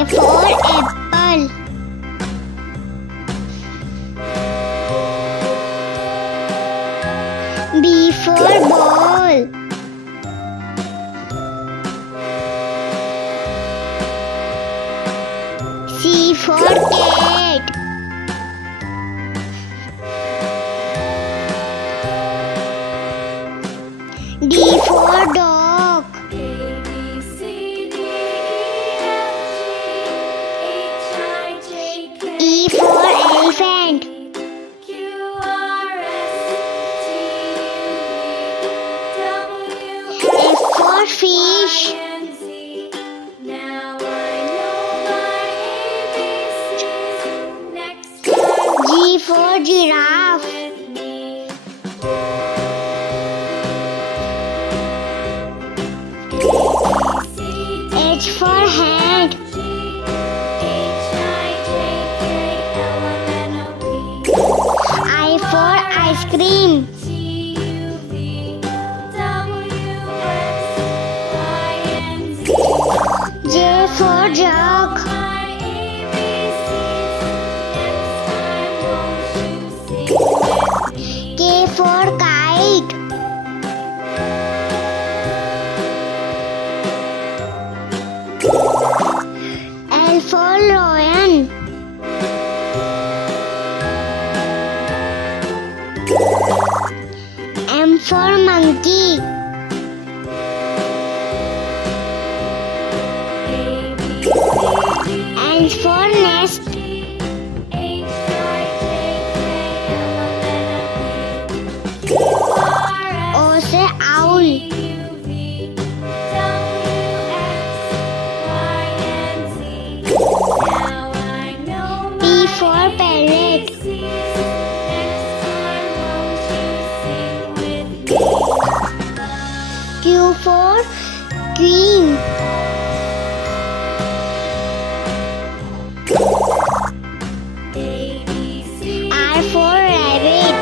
A for apple. B for ball. C for cat. D for dog. E for elephant. F for fish. G for giraffe. H for hand. I for ice cream. J for jug. K for kite. L for lion. M for monkey. N for nest. O से owl. P for parrot. Q for queen. R for rabbit.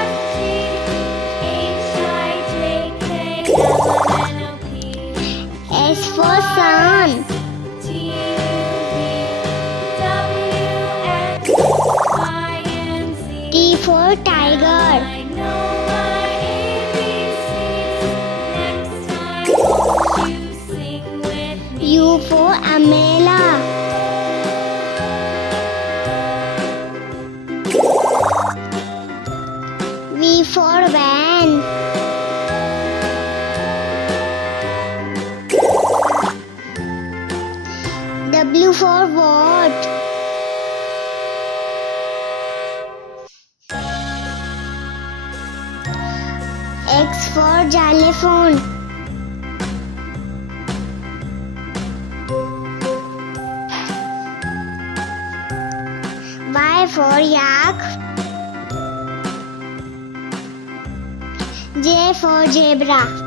S for sun. T for tiger. U for umbrella. V for van. W for what? X for xylophone. Y for yak. J for zebra.